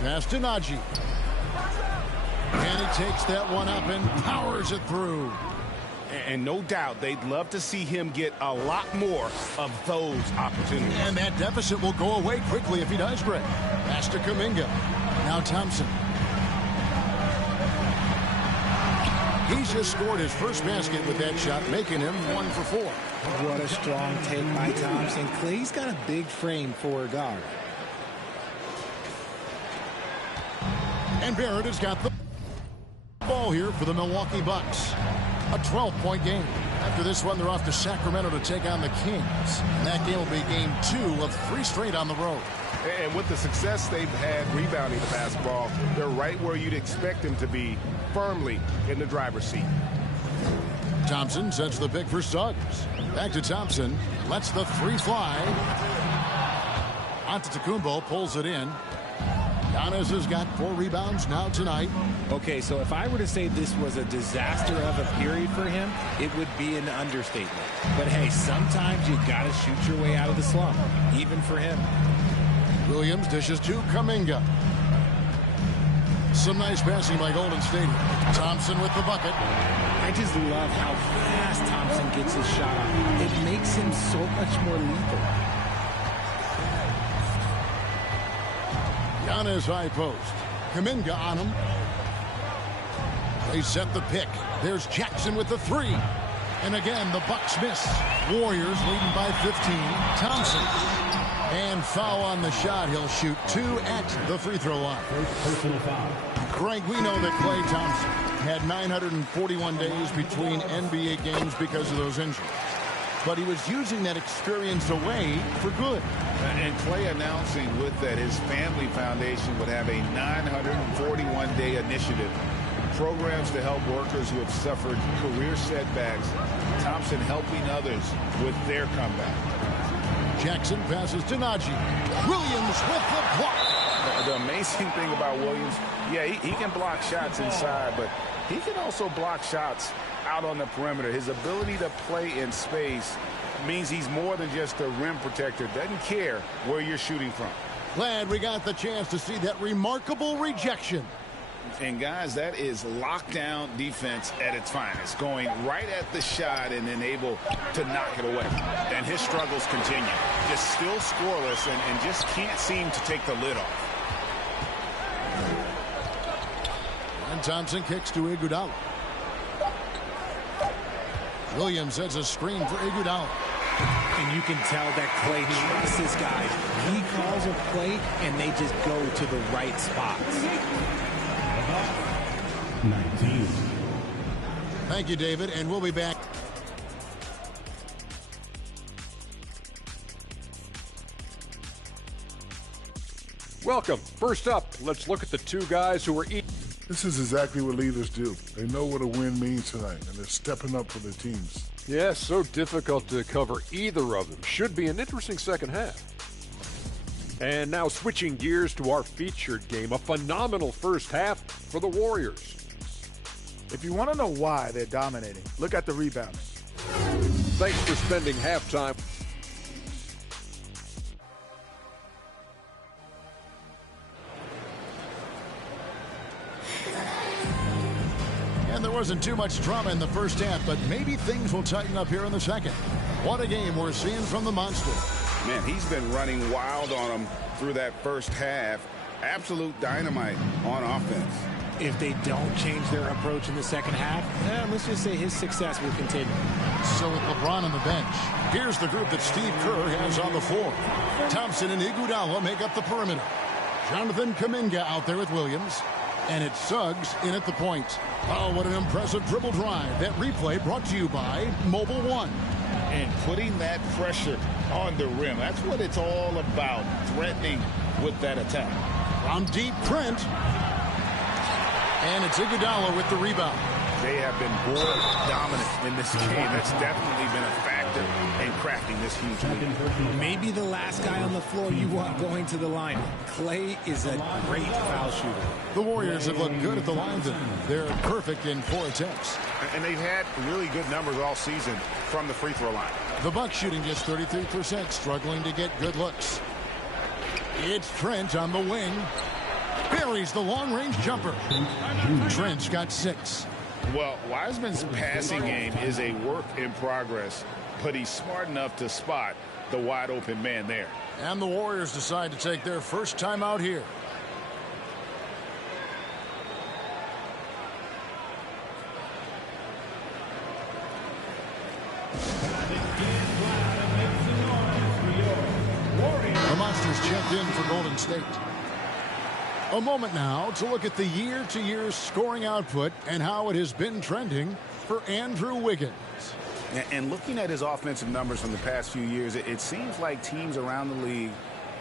Pass to Naji. And he takes that one up and powers it through. And no doubt they'd love to see him get a lot more of those opportunities. And that deficit will go away quickly if he does, Greg. Pass to Kuminga. Now Thompson. He's just scored his first basket with that shot, making him 1 for 4. What a strong take by Thompson. Clay's got a big frame for a guard. And Barrett has got the ball here for the Milwaukee Bucks. A 12-point game. After this one, they're off to Sacramento to take on the Kings. And that game will be game 2 of 3 straight on the road. And with the success they've had rebounding the basketball, they're right where you'd expect them to be, firmly in the driver's seat. Thompson sets the pick for Suggs. Back to Thompson. Lets the 3 fly. Antetokounmpo pulls it in. Giannis has got 4 rebounds now tonight. Okay, so if I were to say this was a disaster of a period for him, it would be an understatement. But hey, sometimes you got to shoot your way out of the slump, even for him. Williams dishes to Kuminga. Some nice passing by Golden State. Thompson with the bucket. I just love how fast Thompson gets his shot off. It makes him so much more lethal. Giannis high post. Kuminga on him. They set the pick. There's Jackson with the 3. And again, the Bucks miss. Warriors leading by 15. Thompson. And foul on the shot. He'll shoot 2 at the free throw line. Craig, we know that Klay Thompson had 941 days between NBA games because of those injuries. But he was using that experience away for good. And Klay announcing with that his family foundation would have a 941-day initiative. Programs to help workers who have suffered career setbacks. Thompson helping others with their comeback. Jackson passes to Naji. Williams with the block. The amazing thing about Williams, yeah, he can block shots inside, but he can also block shots out on the perimeter. His ability to play in space means he's more than just a rim protector. Doesn't care where you're shooting from. Glad we got the chance to see that remarkable rejection. And guys, that is lockdown defense at its finest, going right at the shot and then able to knock it away. And his struggles continue. Just still scoreless and just can't seem to take the lid off. And Thompson kicks to Iguodala. Williams sets a screen for Iguodala. And you can tell that Klay trusts his guys. He calls a play, and they just go to the right spots. 19. Thank you, David, and we'll be back. Welcome. First up, let's look at the 2 guys who are eating. This is exactly what leaders do. They know what a win means tonight, and they're stepping up for their teams. Yeah, so difficult to cover either of them. Should be an interesting second half. And now switching gears to our featured game, a phenomenal first half for the Warriors. If you want to know why they're dominating, look at the rebounding. Thanks for spending halftime. And there wasn't too much drama in the first half, but maybe things will tighten up here in the second. What a game we're seeing from the Monster. Man, he's been running wild on them through that first half. Absolute dynamite on offense. If they don't change their approach in the second half, let's just say his success will continue. So with LeBron on the bench, here's the group that Steve Kerr has on the floor. Thompson and Iguodala make up the perimeter. Jonathan Kuminga out there with Williams. And it's Suggs in at the point. Oh, what an impressive dribble drive. That replay brought to you by Mobile One. And putting that pressure on the rim. That's what it's all about, threatening with that attack. From deep, Trent. And it's Iguodala with the rebound. They have been board dominant in this game. That's definitely been a factor in crafting this huge lead. Maybe the last guy on the floor you want going to the line. Clay is a great foul shooter. The Warriors have looked good at the line. They're perfect in 4 attempts. And they've had really good numbers all season from the free throw line. The Bucks shooting just 33%, struggling to get good looks. It's Trent on the wing. Buries the long-range jumper. Trent's got 6. Well, Wiseman's passing game is a work in progress, but he's smart enough to spot the wide-open man there. And the Warriors decide to take their first time out here. The Monsters checked in for Golden State. A moment now to look at the year-to-year scoring output and how it has been trending for Andrew Wiggins. And looking at his offensive numbers from the past few years, it seems like teams around the league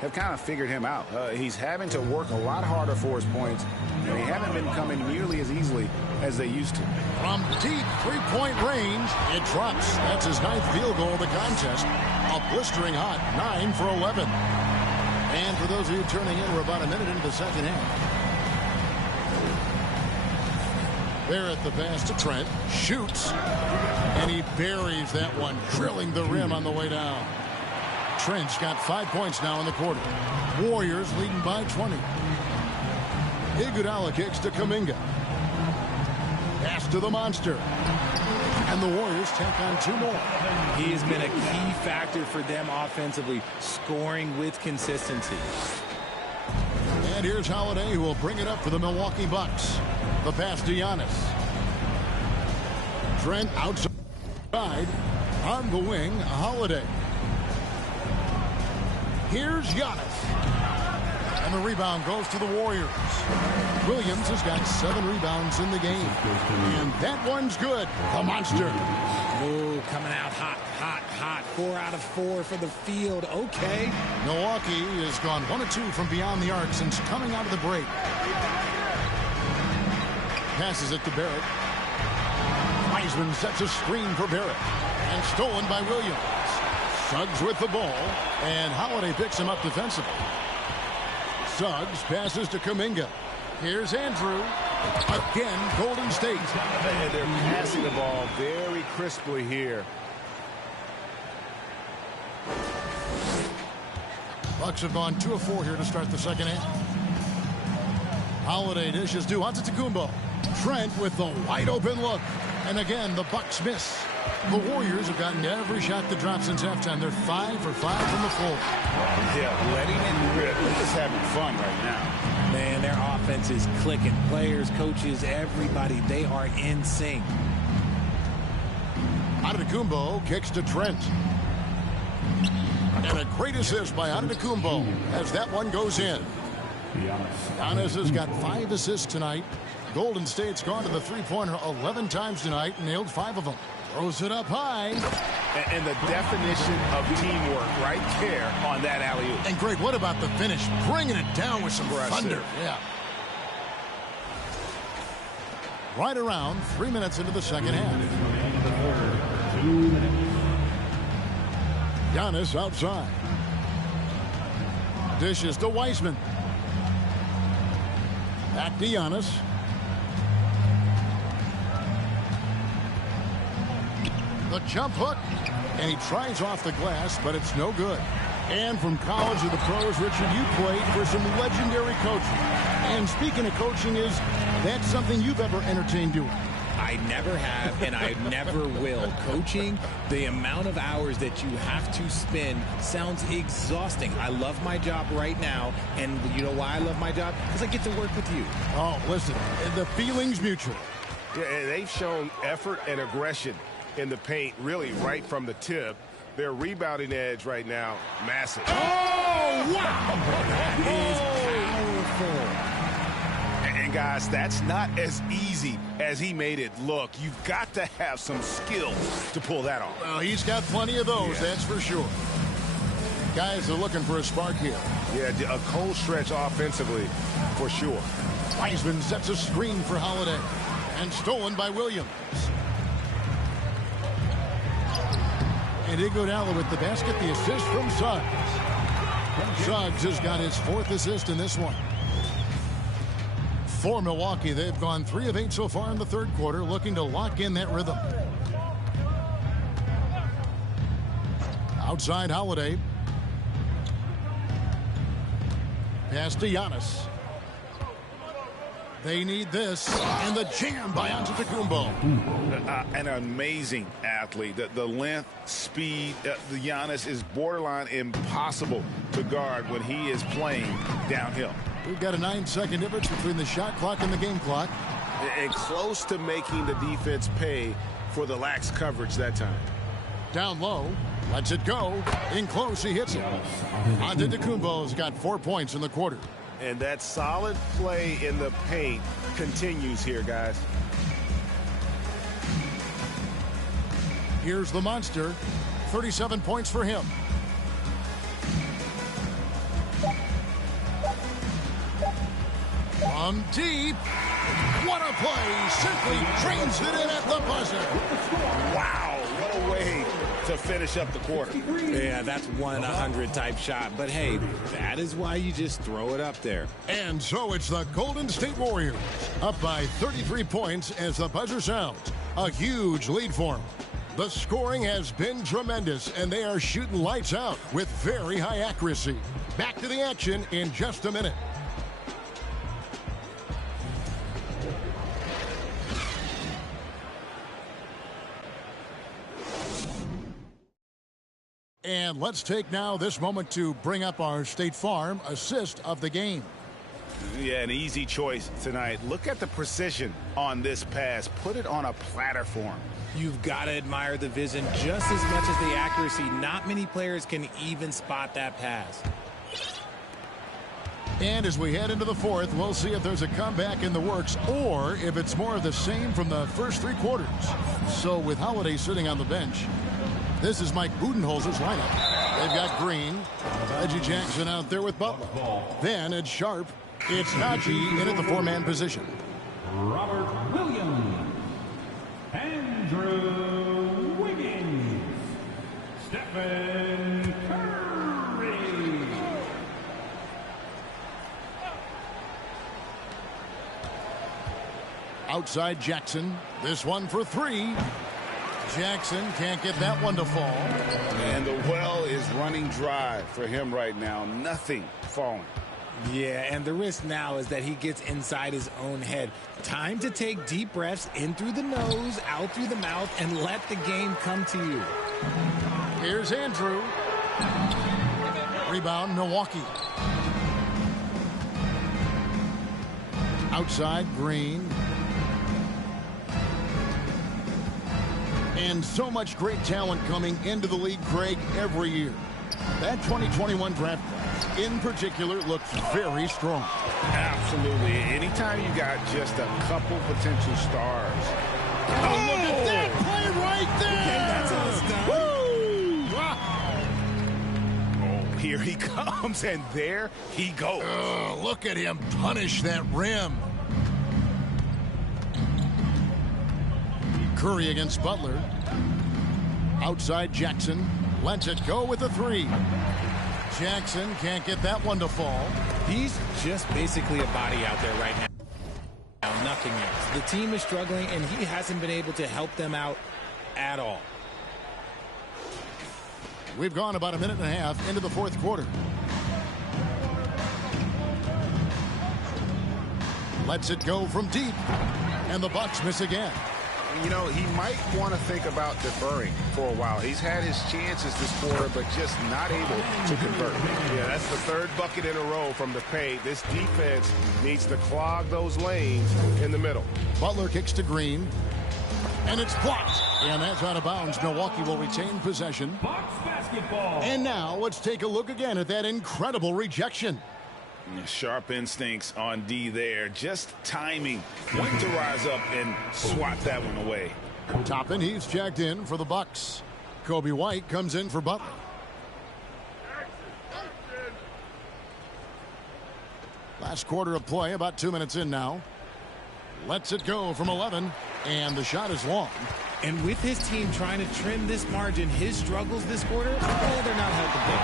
have kind of figured him out. He's having to work a lot harder for his points, and they haven't been coming nearly as easily as they used to. From deep three-point range, it drops. That's his 9th field goal of the contest. A blistering hot 9 for 11. And for those of you turning in, we're about a minute into the second half. Barrett the pass to Trent. Shoots. And he buries that one, drilling the rim on the way down. Trent's got 5 points now in the quarter. Warriors leading by 20. Iguodala kicks to Kuminga. Pass to the monster. And the Warriors take on 2 more. He has been a key factor for them offensively, scoring with consistency. And here's Holiday, who will bring it up for the Milwaukee Bucks. The pass to Giannis. Trent outside. On the wing, Holiday. Here's Giannis. And the rebound goes to the Warriors. Williams has got 7 rebounds in the game. And that one's good. The monster. Ooh, coming out hot, hot, hot. 4 out of 4 for the field. Okay. Milwaukee has gone 1 of 2 from beyond the arc since coming out of the break. Passes it to Barrett. Wiseman sets a screen for Barrett. And stolen by Williams. Suggs with the ball. And Holiday picks him up defensively. Suggs passes to Kuminga. Here's Andrew. Again, Golden State. And they're passing the ball very crisply here. Bucks have gone 2 of 4 here to start the second half. Holiday dishes to Antetokounmpo. Trent with the wide open look. And again, the Bucks miss. The Warriors have gotten every shot that dropped since halftime. They're 5 for 5 from the floor. Yeah, letting it rip. They're just having fun right now. Man, their offense is clicking. Players, coaches, everybody, they are in sync. Antetokounmpo kicks to Trent. And a great assist by Antetokounmpo as that one goes in. Giannis has got 5 assists tonight. Golden State's gone to the three-pointer 11 times tonight and nailed 5 of them. Throws it up high. And the definition of teamwork right there on that alley-oop. And Greg, what about the finish? Bringing it down with some thunder. Yeah. Right around 3 minutes into the second half. Giannis outside. Dishes to Wiseman. Back to Giannis. The jump hook, and he tries off the glass, but it's no good. And from college to the pros, Richard, you played for some legendary coaching. And speaking of coaching, is that something you've ever entertained doing? I never have, and I never will. Coaching, the amount of hours that you have to spend sounds exhausting. I love my job right now, and you know why I love my job? Because I get to work with you. Oh, listen, the feeling's mutual. Yeah, they've shown effort and aggression in the paint, really right from the tip. Their rebounding edge right now, massive. Oh, wow! That is powerful. And guys, that's not as easy as he made it look. You've got to have some skill to pull that off. Well, he's got plenty of those, that's for sure. Guys are looking for a spark here. Yeah, a cold stretch offensively, for sure. Wiseman sets a screen for Holiday, and stolen by Williams. And Iguodala with the basket, the assist from Suggs. Suggs has got his 4th assist in this one. For Milwaukee, they've gone 3 of 8 so far in the 3rd quarter, looking to lock in that rhythm. Outside Holiday. Pass to Giannis. They need this, and the jam by Antetokounmpo. An amazing athlete. The length, speed, the Giannis is borderline impossible to guard when he is playing downhill. We've got a 9-second difference between the shot clock and the game clock. And close to making the defense pay for the lax coverage that time. Down low, lets it go. In close, he hits it. Antetokounmpo's got 4 points in the quarter. And that solid play in the paint continues here, guys. Here's the monster. 37 points for him. From deep. What a play. Simply drains it in at the buzzer. Wow, what a way to finish up the quarter. Yeah, that's 1-100 type shot. But hey, that is why you just throw it up there. And so it's the Golden State Warriors up by 33 points as the buzzer sounds. A huge lead for them. The scoring has been tremendous, and they are shooting lights out with very high accuracy. Back to the action in just a minute. And let's take now this moment to bring up our State Farm assist of the game. Yeah, an easy choice tonight. Look at the precision on this pass. Put it on a platter form. You've got to admire the vision just as much as the accuracy. Not many players can even spot that pass. And as we head into the 4th, we'll see if there's a comeback in the works or if it's more of the same from the first 3 quarters. So with Holiday sitting on the bench, this is Mike Budenholzer's lineup. They've got Green, Reggie Jackson out there with Butler. Then it's Sharp. It's Najee in at the 4-man position. Robert Williams, Andrew Wiggins, Stephen Curry. Outside Jackson. This one for 3. Jackson can't get that one to fall. And the well is running dry for him right now. Nothing falling. Yeah, and the risk now is that he gets inside his own head. Time to take deep breaths in through the nose, out through the mouth, and let the game come to you. Here's Andrew. Rebound, Milwaukee. Outside, Green. And so much great talent coming into the league, Craig, every year. That 2021 draft class, in particular, looks very strong. Absolutely. Anytime you got just a couple potential stars. Oh, look at that play right there! Okay, that's Woo! Oh, here he comes, and there he goes. Look at him punish that rim. Curry against Butler. Outside Jackson. Lets it go with a 3. Jackson can't get that one to fall. He's just basically a body out there right now. Nothing else. The team is struggling, and he hasn't been able to help them out at all. We've gone about a minute and a half into the 4th quarter. Lets it go from deep. And the Bucks miss again. you know, he might want to think about deferring for a while. He's had his chances this quarter, but just not able to convert. Yeah, that's the third bucket in a row from the paint. This defense needs to clog those lanes in the middle. Butler kicks to Green, and it's blocked. And that's out of bounds. Milwaukee will retain possession. And now let's take a look again at that incredible rejection. Sharp instincts on D there. Just timing. When to rise up and swat that one away. Toppin, he's checked in for the Bucks. Kobe White comes in for Butler. Last quarter of play, about 2 minutes in now. Lets it go from 11, and the shot is long. And with his team trying to trim this margin, his struggles this quarter, they're not helping them.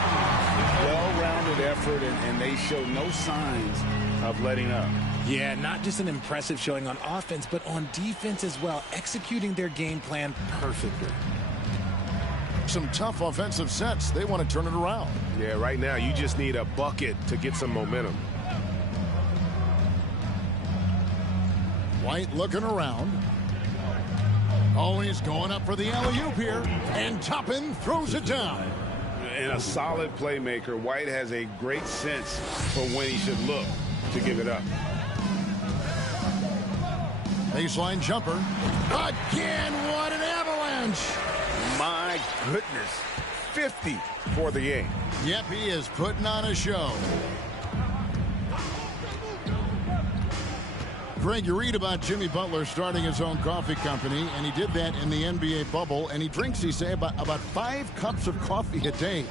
Well-rounded effort, and they show no signs of letting up. Yeah, not just an impressive showing on offense, but on defense as well, executing their game plan perfectly. Some tough offensive sets. They want to turn it around. Yeah, right now you just need a bucket to get some momentum. White looking around. Oh, he's going up for the alley-oop here. And Toppin throws it down. And a solid playmaker. White has a great sense for when he should look to give it up. Baseline jumper. Again, what an avalanche. My goodness. 50 for the game. Yep, he is putting on a show. Greg, you read about Jimmy Butler starting his own coffee company, and he did that in the NBA bubble, and he drinks, he say, about 5 cups of coffee a day.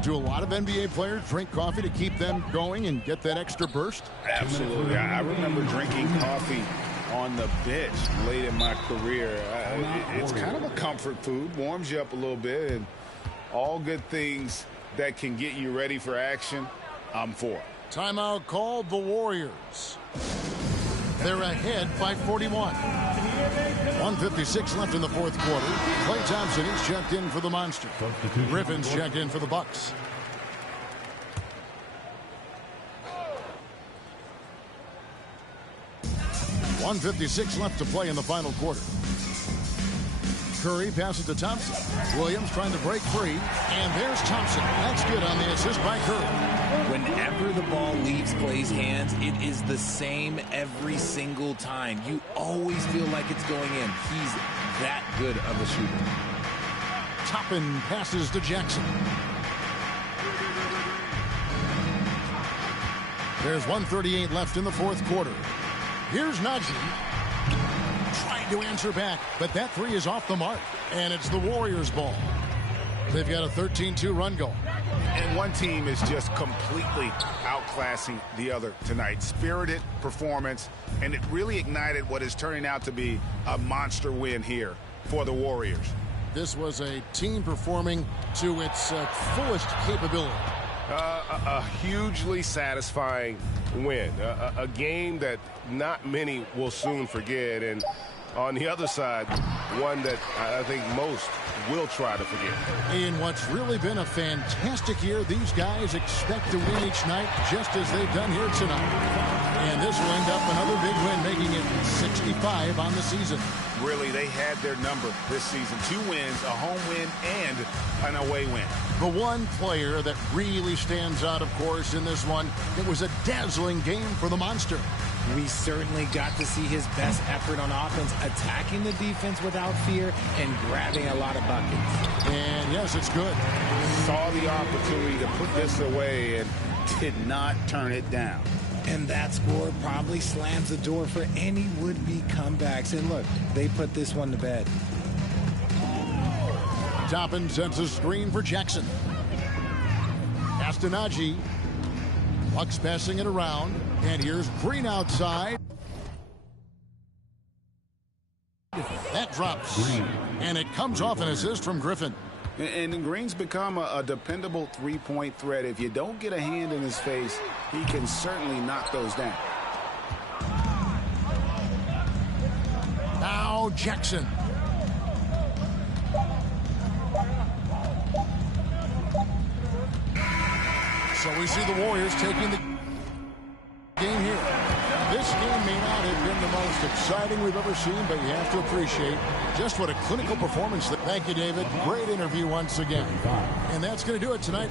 Do a lot of NBA players drink coffee to keep them going and get that extra burst? Absolutely. I remember drinking coffee on the bench late in my career. It's kind of a comfort food, warms you up a little bit, and all good things that can get you ready for action, I'm for. Timeout called the Warriors. They're ahead by 41. 1:56 left in the fourth quarter. Klay Thompson, he's checked in for the Monster. Griffin's checked in for the Bucks. .156 left to play in the final quarter. Curry passes to Thompson. Williams trying to break free. And there's Thompson. That's good on the assist by Curry. Whenever the ball leaves Klay's hands, it is the same every single time. You always feel like it's going in. He's that good of a shooter. Toppin passes to Jackson. There's 1:38 left in the fourth quarter. Here's Najee. Trying to answer back, but that three is off the mark. And it's the Warriors' ball. They've got a 13-2 run going. And one team is just completely outclassing the other tonight. Spirited performance, and it really ignited what is turning out to be a monster win here for the Warriors. This was a team performing to its fullest capability. A hugely satisfying win. A game that not many will soon forget. And on the other side, one that I think most will try to forget. In what's really been a fantastic year, these guys expect to win each night just as they've done here tonight. And this will end up another big win, making it 65 on the season. Really, they had their number this season. 2 wins, a home win, and an away win. The one player that really stands out, of course, in this one, it was a dazzling game for the Monster. We certainly got to see his best effort on offense, attacking the defense without fear and grabbing a lot of buckets. And yes, it's good. Saw the opportunity to put this away and did not turn it down. And that score probably slams the door for any would-be comebacks. And look, they put this one to bed. Toppin sends a screen for Jackson. Pass to Najee. Bucks passing it around. And here's Green outside. That drops. And it comes off an assist from Griffin. And Green's become a dependable three-point threat. If you don't get a hand in his face, he can certainly knock those down. Now Jackson. So we see the Warriors taking the game here. This game may not have been the most exciting we've ever seen, but you have to appreciate just what a clinical performance. Thank you, David. Great interview once again. And that's going to do it tonight.